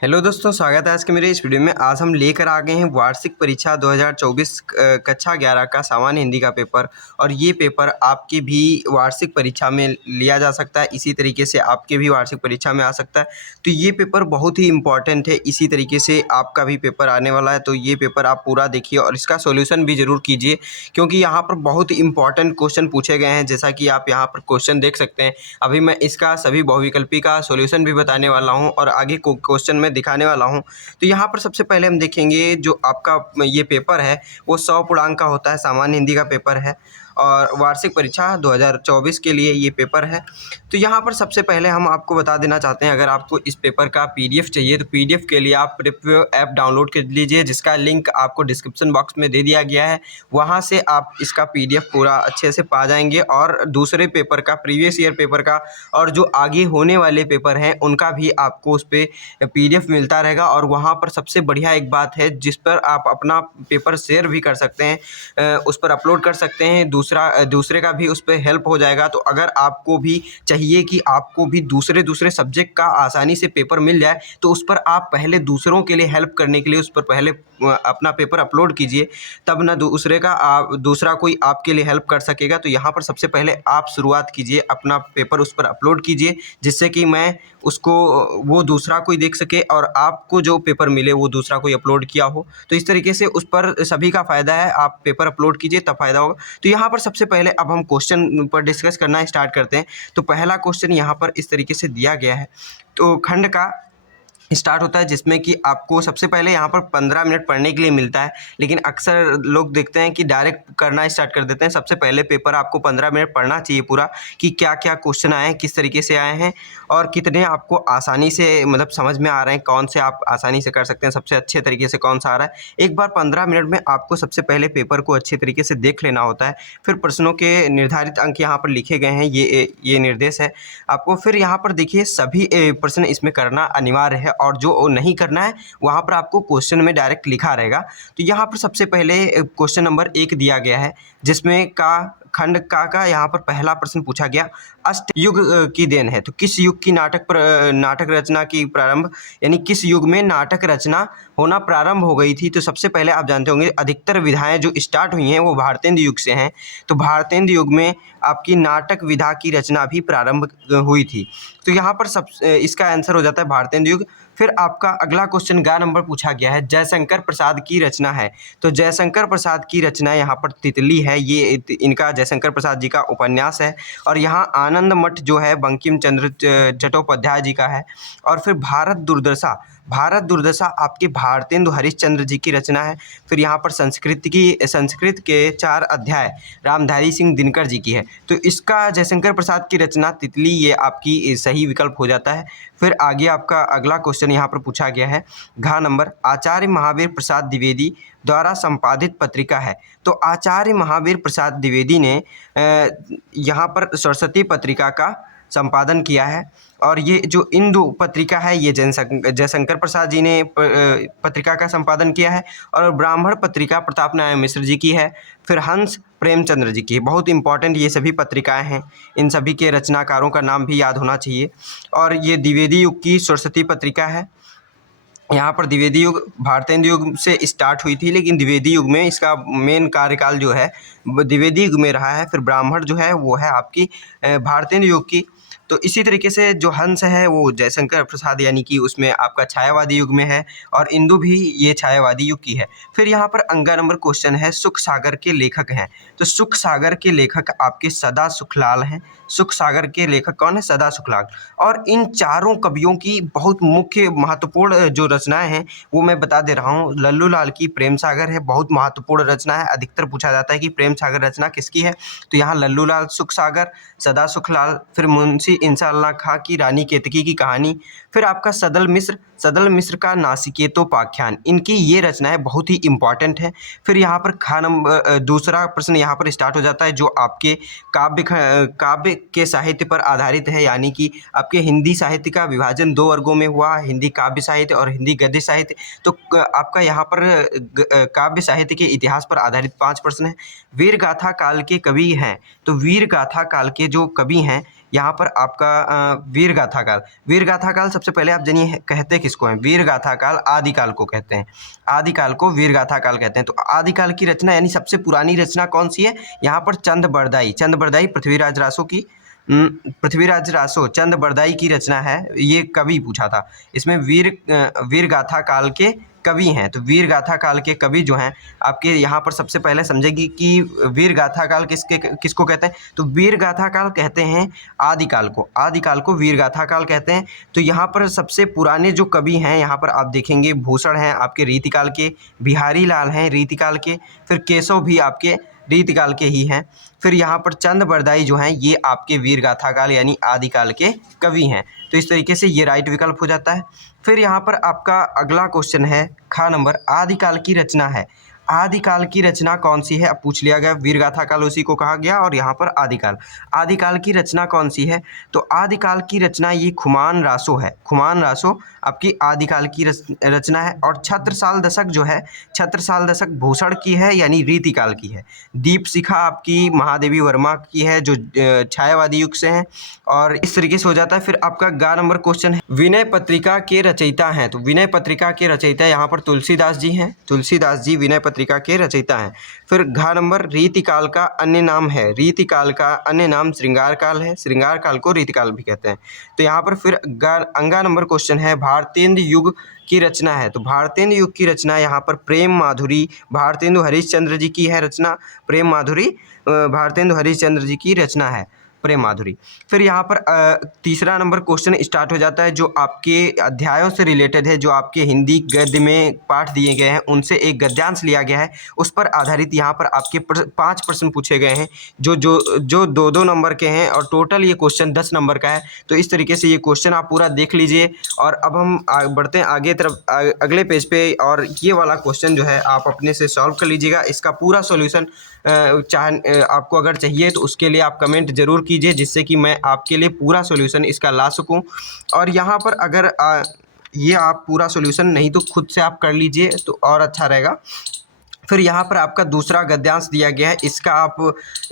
Hello दोस्तों, स्वागत है आज के मेरे इस वीडियो में। आज हम लेकर आ गए हैं वार्षिक परीक्षा 2024 कक्षा 11 का सामान्य हिंदी का पेपर। और ये पेपर आपकी भी वार्षिक परीक्षा में लिया जा सकता है, इसी तरीके से आपके भी वार्षिक परीक्षा में आ सकता है। तो ये पेपर बहुत ही इम्पॉर्टेंट है, इसी तरीके से आपका भी पेपर आने वाला है। तो ये पेपर आप पूरा देखिए और इसका सोल्यूशन भी ज़रूर कीजिए, क्योंकि यहाँ पर बहुत ही इंपॉर्टेंट क्वेश्चन पूछे गए हैं। जैसा कि आप यहाँ पर क्वेश्चन देख सकते हैं। अभी मैं इसका सभी बहुविकल्पी का सोल्यूशन भी बताने वाला हूँ और आगे क्वेश्चन में दिखाने वाला हूँ। तो यहाँ पर सबसे पहले हम देखेंगे, जो आपका ये पेपर है वो 100 पूर्णांक का होता है, सामान्य हिंदी का पेपर है और वार्षिक परीक्षा 2024 के लिए ये पेपर है। तो यहाँ पर सबसे पहले हम आपको बता देना चाहते हैं, अगर आपको इस पेपर का पीडीएफ चाहिए तो पीडीएफ के लिए आप प्रिपेयर ऐप डाउनलोड कर लीजिए, जिसका लिंक आपको डिस्क्रिप्शन बॉक्स में दे दिया गया है। वहाँ से आप इसका पीडीएफ पूरा अच्छे से पा जाएंगे और दूसरे पेपर का, प्रीवियस ईयर पेपर का और जो आगे होने वाले पेपर हैं उनका भी आपको उस पर पीडीएफ मिलता रहेगा। और वहाँ पर सबसे बढ़िया एक बात है, जिस पर आप अपना पेपर शेयर भी कर सकते हैं, उस पर अपलोड कर सकते हैं, दूसरे का भी उस पर हेल्प हो जाएगा। तो अगर आपको भी चाहिए कि आपको भी दूसरे सब्जेक्ट का आसानी से पेपर मिल जाए, तो उस पर आप पहले दूसरों के लिए हेल्प करने के लिए उस पर पहले अपना पेपर अपलोड कीजिए, तब ना दूसरा कोई आपके लिए हेल्प कर सकेगा। तो यहाँ पर सबसे पहले आप शुरुआत कीजिए, अपना पेपर उस पर अपलोड कीजिए, जिससे कि मैं उसको वो दूसरा कोई देख सके और आपको जो पेपर मिले वो दूसरा कोई अपलोड किया हो। तो इस तरीके से उस पर सभी का फ़ायदा है, आप पेपर अपलोड कीजिए तब फ़ायदा होगा। तो यहाँ पर सबसे पहले अब हम क्वेश्चन पर डिस्कस करना स्टार्ट करते हैं। तो पहला क्वेश्चन यहाँ पर इस तरीके से दिया गया है। तो खंड का स्टार्ट होता है, जिसमें कि आपको सबसे पहले यहाँ पर 15 मिनट पढ़ने के लिए मिलता है, लेकिन अक्सर लोग देखते हैं कि डायरेक्ट करना स्टार्ट कर देते हैं। सबसे पहले पेपर आपको 15 मिनट पढ़ना चाहिए पूरा, कि क्या क्या क्वेश्चन आए हैं, किस तरीके से आए हैं और कितने आपको आसानी से मतलब समझ में आ रहे हैं, कौन से आप आसानी से कर सकते हैं, सबसे अच्छे तरीके से कौन सा आ रहा है। एक बार 15 मिनट में आपको सबसे पहले पेपर को अच्छे तरीके से देख लेना होता है। फिर प्रश्नों के निर्धारित अंक यहाँ पर लिखे गए हैं, ये निर्देश है आपको। फिर यहाँ पर देखिए, सभी प्रश्न इसमें करना अनिवार्य है और जो नहीं करना है वहाँ पर आपको क्वेश्चन में डायरेक्ट लिखा रहेगा। तो यहाँ पर सबसे पहले क्वेश्चन नंबर 1 दिया गया है, जिसमें का खंड का यहाँ पर पहला प्रश्न पूछा गया, अष्टयुग की देन है। तो किस युग की नाटक रचना की प्रारंभ, यानी किस युग में नाटक रचना होना प्रारंभ हो गई थी। तो सबसे पहले आप जानते होंगे, अधिकतर विधाएं जो स्टार्ट हुई हैं वो भारतेंदु युग से हैं। तो भारतेंदु युग में आपकी नाटक विधा की रचना भी प्रारंभ हुई थी। तो यहाँ पर इसका आंसर हो जाता है भारतेंदु युग। फिर आपका अगला क्वेश्चन ग नंबर पूछा गया है, जयशंकर प्रसाद की रचना है। तो जयशंकर प्रसाद की रचना यहाँ पर तितली है, ये इनका जयशंकर प्रसाद जी का उपन्यास है। और यहाँ आनंद मठ जो है बंकिम चंद्र चट्टोपाध्याय जी का है। और फिर भारत दुर्दशा आपके भारतेंदु हरिश्चंद्र जी की रचना है। फिर यहाँ पर संस्कृत के 4 अध्याय रामधारी सिंह दिनकर जी की है। तो इसका जयशंकर प्रसाद की रचना तितली, ये आपकी सही विकल्प हो जाता है। फिर आगे आपका अगला क्वेश्चन यहाँ पर पूछा गया है, घ नंबर, आचार्य महावीर प्रसाद द्विवेदी द्वारा संपादित पत्रिका है। तो आचार्य महावीर प्रसाद द्विवेदी ने यहाँ पर सरस्वती पत्रिका का संपादन किया है। और ये जो इंदु पत्रिका है ये जयशंकर प्रसाद जी ने पत्रिका का संपादन किया है। और ब्राह्मण पत्रिका प्रताप नारायण मिश्र जी की है। फिर हंस प्रेमचंद्र जी की है। बहुत इंपॉर्टेंट ये सभी पत्रिकाएं हैं, इन सभी के रचनाकारों का नाम भी याद होना चाहिए। और ये द्विवेदी युग की सरस्वती पत्रिका है। यहाँ पर द्विवेदी युग भारतेंदु युग से स्टार्ट हुई थी, लेकिन द्विवेदी युग में इसका मेन कार्यकाल जो है द्विवेदी युग में रहा है। फिर ब्राह्मण जो है वो है आपकी भारतेंदु युग की। तो इसी तरीके से जो हंस है वो जयशंकर प्रसाद, यानी कि उसमें आपका छायावादी युग में है। और इंदु भी ये छायावादी युग की है। फिर यहाँ पर अंगा नंबर क्वेश्चन है, सुख सागर के लेखक हैं। तो सुख सागर के लेखक आपके सदा सुखलाल हैं। सुख सागर के लेखक कौन है? सदा सुखलाल। और इन चारों कवियों की बहुत मुख्य महत्वपूर्ण जो रचनाएं हैं वो मैं बता दे रहा हूँ। लल्लू लाल की प्रेम सागर है, बहुत महत्वपूर्ण रचना है। अधिकतर पूछा जाता है कि प्रेम सागर रचना किसकी है, तो यहाँ लल्लू लाल, सुख सागर, सदा सुखलाल। फिर मुंशी इंसाअल्लाह खां की रानी केतकी की कहानी। फिर आपका सदल मिश्र का नासिकेतोपाख्यान, इनकी ये रचनाएं बहुत ही इंपॉर्टेंट है। फिर यहाँ पर दूसरा प्रश्न यहाँ पर स्टार्ट हो जाता है, जो आपके काव्य के साहित्य पर आधारित है, यानी कि आपके हिंदी साहित्य का विभाजन 2 वर्गों में हुआ, हिंदी काव्य साहित्य और हिंदी गद्य साहित्य। तो आपका यहाँ पर काव्य साहित्य के इतिहास पर आधारित 5 प्रश्न हैं। वीर गाथा काल के कवि हैं। तो वीर गाथा काल के जो कवि हैं यहाँ पर आपका वीर गाथा काल। वीर गाथा काल सबसे पहले आप जानिए कहते किसको हैं। वीर गाथा काल आदिकाल को कहते हैं, आदिकाल को वीर गाथा काल कहते हैं। तो आदिकाल की रचना यानी सबसे पुरानी रचना कौन सी है, यहाँ पर चंद बरदाई, चंद बरदाई पृथ्वीराज रासो की पृथ्वीराज रासो चंद बरदाई की रचना है, ये कवि पूछा था। इसमें वीर गाथा काल के कवि हैं। तो वीर गाथा काल के कवि जो हैं आपके यहाँ पर सबसे पहले समझेगी कि वीर गाथा काल किसको कहते हैं। तो वीर गाथा काल कहते हैं आदिकाल को, आदिकाल को वीर गाथा काल कहते हैं। तो यहाँ पर सबसे पुराने जो कवि हैं यहाँ पर आप देखेंगे भूषण हैं आपके रीतिकाल के, बिहारी लाल हैं रीतिकाल के, फिर केशव भी आपके रीतिकाल के ही हैं, फिर यहाँ पर चंद बरदाई जो हैं ये आपके वीर गाथा काल यानी आदिकाल के कवि हैं। तो इस तरीके से ये राइट विकल्प हो जाता है। फिर यहाँ पर आपका अगला क्वेश्चन है ख नंबर, आदिकाल की रचना है। आदिकाल की रचना कौन सी है, अब पूछ लिया गया। वीर गाथा काल उसी को कहा गया और यहाँ पर आदिकाल, आदिकाल की रचना कौन सी है। तो आदिकाल की रचना ये खुमान रासो है, खुमान रासो आपकी आदिकाल की रचना है। और छत्रसाल दशक जो है, छत्रसाल दशक भूषण की है यानी रीतिकाल की है। दीप शिखा आपकी महादेवी वर्मा की है जो छायावादी युग से हैं। और इस तरीके से हो जाता है। फिर आपका ग नंबर क्वेश्चन है, विनय पत्रिका के रचयिता हैं। तो विनय पत्रिका के रचयिता यहाँ पर तुलसीदास जी हैं, तुलसीदास जी विनय पत्रिका के रचयिता हैं। फिर घ नंबर, रीतिकाल का अन्य नाम है, रीतिकाल का अन्य नाम श्रृंगार काल है, श्रृंगार काल को रीतिकाल भी कहते हैं। तो यहाँ पर फिर अंगा नंबर क्वेश्चन है, भारतेंदु युग की रचना है। तो भारतेंदु युग की रचना यहाँ पर प्रेम माधुरी, भारतेंदु हरिश्चंद्र जी की है रचना, प्रेम माधुरी भारतेंदु हरिश्चंद्र जी की रचना है, प्रेम माधुरी। फिर यहाँ पर तीसरा नंबर क्वेश्चन स्टार्ट हो जाता है जो आपके अध्यायों से रिलेटेड है, जो आपके हिंदी गद्य में पाठ दिए गए हैं उनसे एक गद्यांश लिया गया है, उस पर आधारित यहाँ पर आपके 5 प्रश्न पूछे गए हैं जो 2-2 नंबर के हैं और टोटल ये क्वेश्चन 10 नंबर का है। तो इस तरीके से ये क्वेश्चन आप पूरा देख लीजिए। और अब हम बढ़ते हैं आगे तरफ अगले पेज पे, और ये वाला क्वेश्चन जो है आप अपने से सॉल्व कर लीजिएगा। इसका पूरा सॉल्यूशन आपको अगर चाहिए तो उसके लिए आप कमेंट ज़रूर कीजिए जिससे कि मैं आपके लिए पूरा सॉल्यूशन इसका ला सकूं। और यहाँ पर अगर ये आप पूरा सॉल्यूशन नहीं तो खुद से आप कर लीजिए तो और अच्छा रहेगा। फिर यहाँ पर आपका दूसरा गद्यांश दिया गया है, इसका आप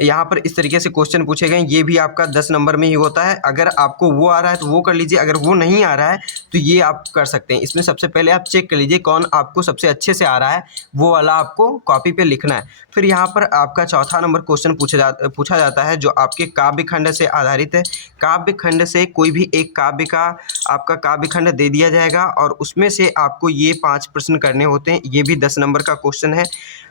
यहाँ पर इस तरीके से क्वेश्चन पूछे गए, ये भी आपका 10 नंबर में ही होता है। अगर आपको वो आ रहा है तो वो कर लीजिए, अगर वो नहीं आ रहा है तो ये आप कर सकते हैं। इसमें सबसे पहले आप चेक कर लीजिए कौन आपको सबसे अच्छे से आ रहा है, वो वाला आपको कॉपी पे लिखना है। फिर यहाँ पर आपका चौथा नंबर क्वेश्चन पूछा जाता है जो आपके काव्य खंड से आधारित है। काव्य खंड से कोई भी एक काव्य का आपका काव्य खंड दे दिया जाएगा और उसमें से आपको ये 5 प्रश्न करने होते हैं। ये भी 10 नंबर का क्वेश्चन है,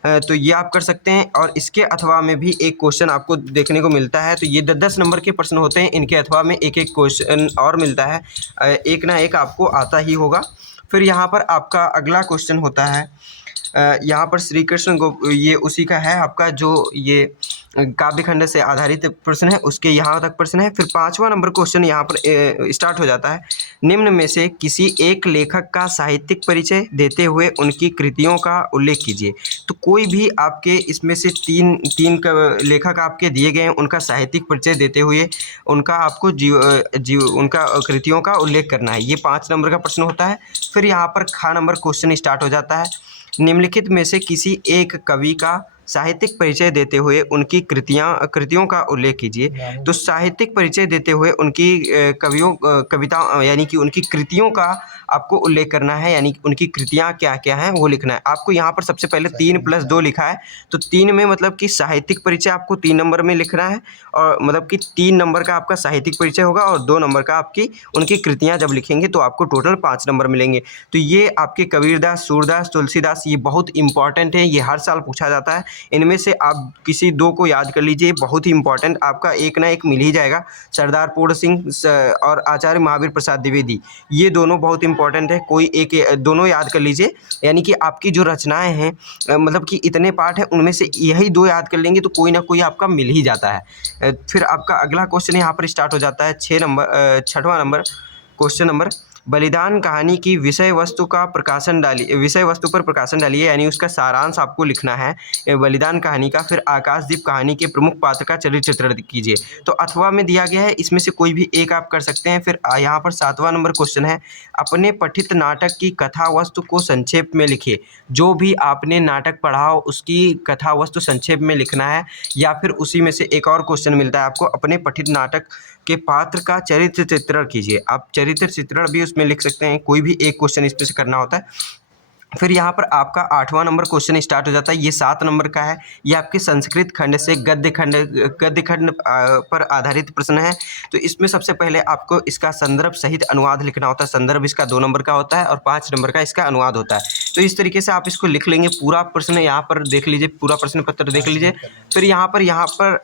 तो ये आप कर सकते हैं। और इसके अथवा में भी एक क्वेश्चन आपको देखने को मिलता है, तो ये 10 नंबर के प्रश्न होते हैं। इनके अथवा में एक एक क्वेश्चन और मिलता है, एक ना एक आपको आता ही होगा। फिर यहाँ पर आपका अगला क्वेश्चन होता है, यहाँ पर श्री कृष्ण ये उसी का है आपका जो ये काव्य खंड से आधारित प्रश्न है, उसके यहाँ तक प्रश्न है। फिर 5वां नंबर क्वेश्चन यहाँ पर स्टार्ट हो जाता है, निम्न में से किसी एक लेखक का साहित्यिक परिचय देते हुए उनकी कृतियों का उल्लेख कीजिए। तो कोई भी आपके इसमें से तीन लेखक आपके दिए गए हैं, उनका साहित्यिक परिचय देते हुए उनका आपको उनका कृतियों का उल्लेख करना है। ये 5 नंबर का प्रश्न होता है। फिर यहाँ पर ख नंबर क्वेश्चन स्टार्ट हो जाता है, निम्नलिखित में से किसी एक कवि का साहित्यिक परिचय देते हुए उनकी कृतियों का उल्लेख कीजिए। तो साहित्यिक परिचय देते हुए उनकी कविता यानी कि उनकी कृतियों का आपको उल्लेख करना है, यानी उनकी कृतियाँ क्या क्या हैं वो लिखना है आपको। यहाँ पर सबसे पहले 3 + 2 लिखा है, तो 3 में मतलब कि साहित्यिक परिचय आपको 3 नंबर में लिखना है, और मतलब कि 3 नंबर का आपका साहित्यिक परिचय होगा और 2 नंबर का आपकी उनकी कृतियाँ जब लिखेंगे तो आपको टोटल 5 नंबर मिलेंगे। तो ये आपके कबीरदास, सूरदास, तुलसीदास ये बहुत इंपॉर्टेंट है, ये हर साल पूछा जाता है। इनमें से आप किसी 2 को याद कर लीजिए, बहुत ही इंपॉर्टेंट, आपका एक ना एक मिल ही जाएगा। सरदार पूर्ण सिंह और आचार्य महावीर प्रसाद द्विवेदी, ये दोनों बहुत इंपॉर्टेंट है, कोई एक दोनों याद कर लीजिए। यानी कि आपकी जो रचनाएं हैं मतलब कि इतने पाठ हैं उनमें से यही 2 याद कर लेंगे तो कोई ना कोई आपका मिल ही जाता है। फिर आपका अगला क्वेश्चन यहाँ पर स्टार्ट हो जाता है 6वां नंबर क्वेश्चन नंबर, बलिदान कहानी की विषय वस्तु पर प्रकाशन डालिए, यानी उसका सारांश आपको लिखना है बलिदान कहानी का। फिर आकाशदीप कहानी के प्रमुख पात्र का चरित्र चित्रण कीजिए। तो अथवा में दिया गया है, इसमें से कोई भी एक आप कर सकते हैं। फिर यहाँ पर 7वां नंबर क्वेश्चन है, अपने पठित नाटक की कथा वस्तु को संक्षेप में लिखिए। जो भी आपने नाटक पढ़ा हो उसकी कथा वस्तु संक्षेप में लिखना है। या फिर उसी में से एक और क्वेश्चन मिलता है आपको, अपने पठित नाटक के पात्र का चरित्र चित्रण कीजिए। आप चरित्र चित्रण भी उसमें लिख सकते हैं, कोई भी एक क्वेश्चन इसमें से करना होता है। फिर यहाँ पर आपका 8वां नंबर क्वेश्चन स्टार्ट हो जाता है। ये 7 नंबर का है। ये आपके संस्कृत खंड से गद्य खंड पर आधारित प्रश्न है। तो इसमें सबसे पहले आपको इसका संदर्भ सहित अनुवाद लिखना होता है। संदर्भ इसका 2 नंबर का होता है और 5 नंबर का इसका अनुवाद होता है। तो इस तरीके से आप इसको लिख लेंगे। पूरा प्रश्न यहाँ पर देख लीजिए, पूरा प्रश्न पत्र देख लीजिए। फिर यहाँ पर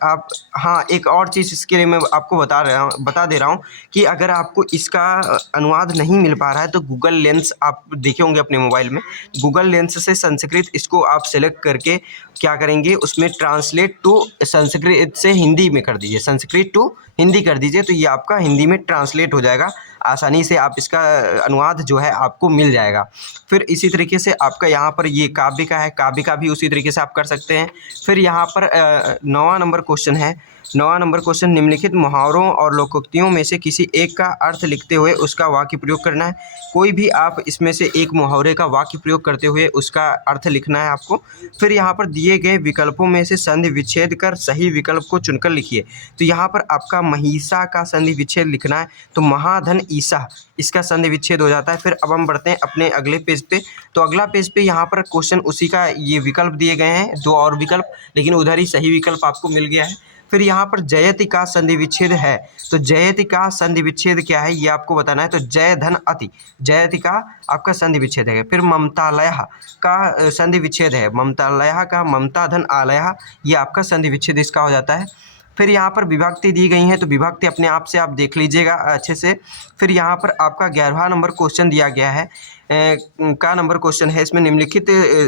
आप, हाँ, एक और चीज़ इसके लिए मैं आपको बता दे रहा हूँ कि अगर आपको इसका अनुवाद नहीं मिल पा रहा है तो गूगल लेंस आप देखे होंगे अपने मोबाइल में। गूगल लेंस से संस्कृत इसको आप सेलेक्ट करके क्या करेंगे, उसमें ट्रांसलेट टू संस्कृत से हिंदी में कर दीजिए, संस्कृत टू हिंदी कर दीजिए। तो ये आपका हिंदी में ट्रांसलेट हो जाएगा, आसानी से आप इसका अनुवाद जो है आपको मिल जाएगा। फिर इसी तरीके से आपका यहाँ पर ये काव्य का है, काव्य का भी उसी तरीके से आप कर सकते हैं। फिर यहाँ पर 9वां नंबर क्वेश्चन है। 9वां नंबर क्वेश्चन, निम्नलिखित मुहावरों और लोकोक्तियों में से किसी एक का अर्थ लिखते हुए उसका वाक्य प्रयोग करना है। कोई भी आप इसमें से एक मुहावरे का वाक्य प्रयोग करते हुए उसका अर्थ लिखना है आपको। फिर यहाँ पर दिए गए विकल्पों में से संधि विच्छेद कर सही विकल्प को चुनकर लिखिए। तो यहाँ पर आपका महिषा का संधि विच्छेद लिखना है। तो महाधन ईसा, इसका संधि विच्छेद हो जाता है। फिर अब हम बढ़ते हैं अपने अगले पेज पे। तो अगला पेज पे यहाँ पर क्वेश्चन उसी का, ये विकल्प दिए गए हैं 2 और विकल्प, लेकिन उधर ही सही विकल्प आपको मिल गया है। फिर यहाँ पर जयति का संधि विच्छेद है। तो जयति का संधि विच्छेद क्या है ये आपको बताना है। तो जय धन अति, जयति का आपका संधि विच्छेद है। फिर ममतालय का संधि विच्छेद है। ममतालय का ममता धन आलय, ये आपका संधि विच्छेद इसका हो जाता है। फिर यहाँ पर विभक्ति दी गई है, तो विभक्ति अपने आप से आप देख लीजिएगा अच्छे से। फिर यहाँ पर आपका 11वां नंबर क्वेश्चन दिया गया है का नंबर क्वेश्चन है। इसमें निम्नलिखित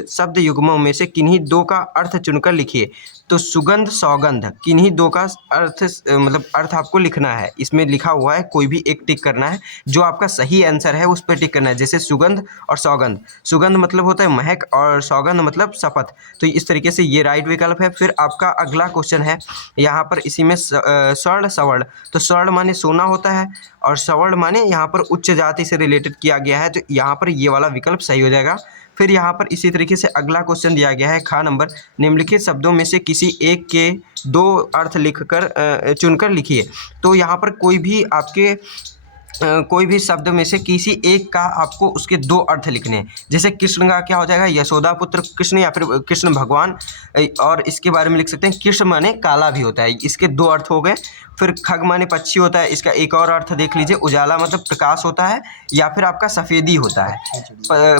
शब्द युग्मों में से किन्हीं 2 का अर्थ चुनकर लिखिए। तो सुगंध सौगंध, किन्हीं 2 का अर्थ मतलब अर्थ आपको लिखना है। इसमें लिखा हुआ है, कोई भी एक टिक करना है। जो आपका सही आंसर है उस पर टिक करना है। जैसे सुगंध और सौगंध, सुगंध मतलब होता है महक और सौगंध मतलब शपथ। तो इस तरीके से ये राइट विकल्प है। फिर आपका अगला क्वेश्चन है यहाँ पर, इसी में स्वर्ण सवर्ण। तो स्वर्ण माने सोना होता है और सवर्ण माने यहाँ पर उच्च जाति से रिलेटेड किया गया है। तो यहाँ पर ये वाला विकल्प सही हो जाएगा। फिर यहाँ पर इसी तरीके से अगला क्वेश्चन दिया गया है खा नंबर, निम्नलिखित शब्दों में से किसी एक के 2 अर्थ लिखकर चुनकर लिखिए। तो यहाँ पर कोई भी शब्द में से किसी एक का आपको उसके 2 अर्थ लिखने हैं। जैसे कृष्ण का क्या हो जाएगा, यशोदा पुत्र कृष्ण या फिर कृष्ण भगवान। और इसके बारे में लिख सकते हैं कृष्ण माने काला भी होता है, इसके 2 अर्थ हो गए। फिर खग माने पक्षी होता है, इसका एक और अर्थ देख लीजिए, उजाला मतलब प्रकाश होता है, या फिर आपका सफ़ेदी होता है,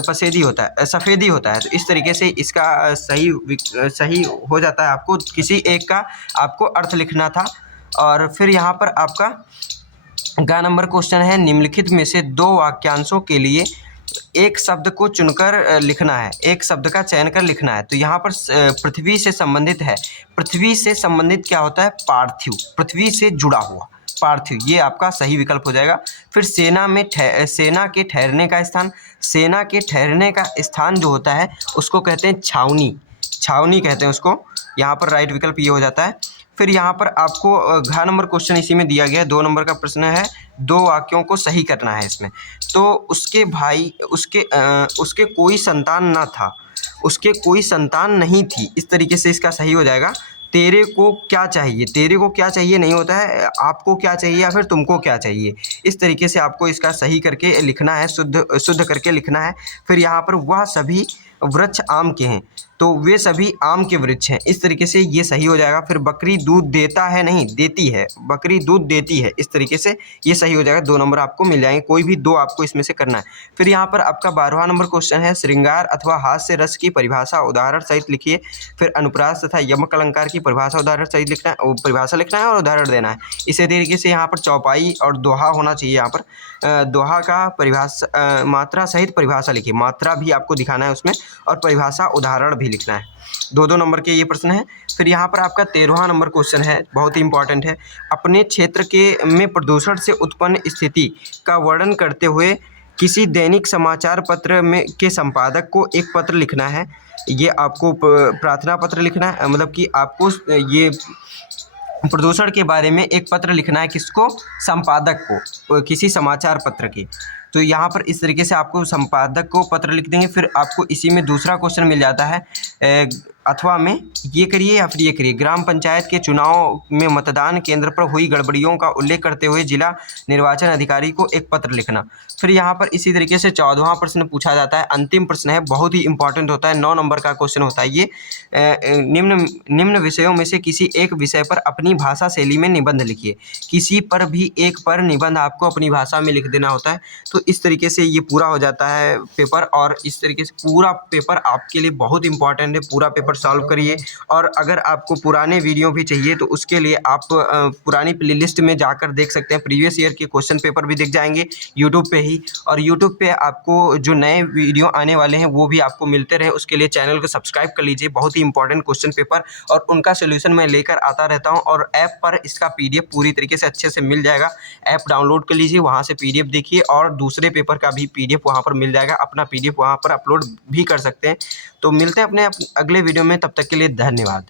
पसेदी होता है, सफ़ेदी होता है। तो इस तरीके से इसका सही हो जाता है। आपको किसी एक का आपको अर्थ लिखना था। और फिर यहाँ पर आपका गा नंबर क्वेश्चन है, निम्नलिखित में से 2 वाक्यांशों के लिए एक शब्द को चुनकर लिखना है, एक शब्द का चयन कर लिखना है। तो यहाँ पर पृथ्वी से संबंधित है। पृथ्वी से संबंधित क्या होता है, पार्थिव, पृथ्वी से जुड़ा हुआ पार्थिव, ये आपका सही विकल्प हो जाएगा। फिर सेना के ठहरने का स्थान, सेना के ठहरने का स्थान जो होता है उसको कहते हैं छावनी, छावनी कहते हैं उसको। यहाँ पर राइट विकल्प ये हो जाता है। फिर यहाँ पर आपको घ नंबर क्वेश्चन इसी में दिया गया है, 2 नंबर का प्रश्न है। 2 वाक्यों को सही करना है इसमें। तो उसके कोई संतान ना था, उसके कोई संतान नहीं थी, इस तरीके से इसका सही हो जाएगा। तेरे को क्या चाहिए, तेरे को क्या चाहिए नहीं होता है, आपको क्या चाहिए या फिर तुमको क्या चाहिए, इस तरीके से आपको इसका सही करके लिखना है, शुद्ध करके लिखना है। फिर यहाँ पर वह सभी वृक्ष आम के हैं, तो वे सभी आम के वृक्ष हैं, इस तरीके से ये सही हो जाएगा। फिर बकरी दूध देता है नहीं देती है, बकरी दूध देती है, इस तरीके से ये सही हो जाएगा। 2 नंबर आपको मिल जाएंगे, कोई भी 2 आपको इसमें से करना है। फिर यहाँ पर आपका 12वां नंबर क्वेश्चन है, श्रृंगार अथवा हास्य रस की परिभाषा उदाहरण सहित लिखिए। फिर अनुप्रास तथा यमक अलंकार की परिभाषा उदाहरण सहित लिखना है, परिभाषा लिखना है और उदाहरण देना है। इसी तरीके से यहाँ पर चौपाई और दोहा होना चाहिए। यहाँ पर दोहा का परिभाषा मात्रा सहित परिभाषा लिखिए, मात्रा भी आपको दिखाना है उसमें, और परिभाषा उदाहरण भी लिखना है। 2-2 नंबर के ये प्रश्न है। फिर यहाँ पर आपका 13वां नंबर क्वेश्चन है, बहुत ही इंपॉर्टेंट है, अपने क्षेत्र में प्रदूषण से उत्पन्न स्थिति का वर्णन करते हुए किसी दैनिक समाचार पत्र में के संपादक को एक पत्र लिखना है। ये आपको प्रार्थना पत्र लिखना है, मतलब कि आपको ये प्रदूषण के बारे में एक पत्र लिखना है। किसको? संपादक को, किसी समाचार पत्र के। तो यहाँ पर इस तरीके से आपको संपादक को पत्र लिख देंगे। फिर आपको इसी में दूसरा क्वेश्चन मिल जाता है, अथवा में ये करिए या फिर ये करिए। ग्राम पंचायत के चुनाव में मतदान केंद्र पर हुई गड़बड़ियों का उल्लेख करते हुए जिला निर्वाचन अधिकारी को एक पत्र लिखना। फिर यहाँ पर इसी तरीके से 14वां प्रश्न पूछा जाता है, अंतिम प्रश्न है, बहुत ही इंपॉर्टेंट होता है, 9 नंबर का क्वेश्चन होता है ये। निम्न विषयों में से किसी एक विषय पर अपनी भाषा शैली में निबंध लिखिए। किसी पर भी एक पर निबंध आपको अपनी भाषा में लिख देना होता है। तो इस तरीके से ये पूरा हो जाता है पेपर, और इस तरीके से पूरा पेपर आपके लिए बहुत इंपॉर्टेंट है। पूरा पेपर सॉल्व करिए। और अगर आपको पुराने वीडियो भी चाहिए तो उसके लिए आप पुरानी प्लेलिस्ट में जाकर देख सकते हैं। प्रीवियस ईयर के क्वेश्चन पेपर भी दिख जाएंगे यूट्यूब पे ही, और यूट्यूब पे आपको जो नए वीडियो आने वाले हैं वो भी आपको मिलते रहे, उसके लिए चैनल को सब्सक्राइब कर लीजिए। बहुत ही इंपॉर्टेंट क्वेश्चन पेपर और उनका सोल्यूशन मैं लेकर आता रहता हूँ, और ऐप पर इसका PDF पूरी तरीके से अच्छे से मिल जाएगा। ऐप डाउनलोड कर लीजिए, वहाँ से PDF देखिए, और दूसरे पेपर का भी PDF वहाँ पर मिल जाएगा। अपना PDF वहाँ पर अपलोड भी कर सकते हैं। तो मिलते हैं अपने अगले वीडियो में, तब तक के लिए धन्यवाद।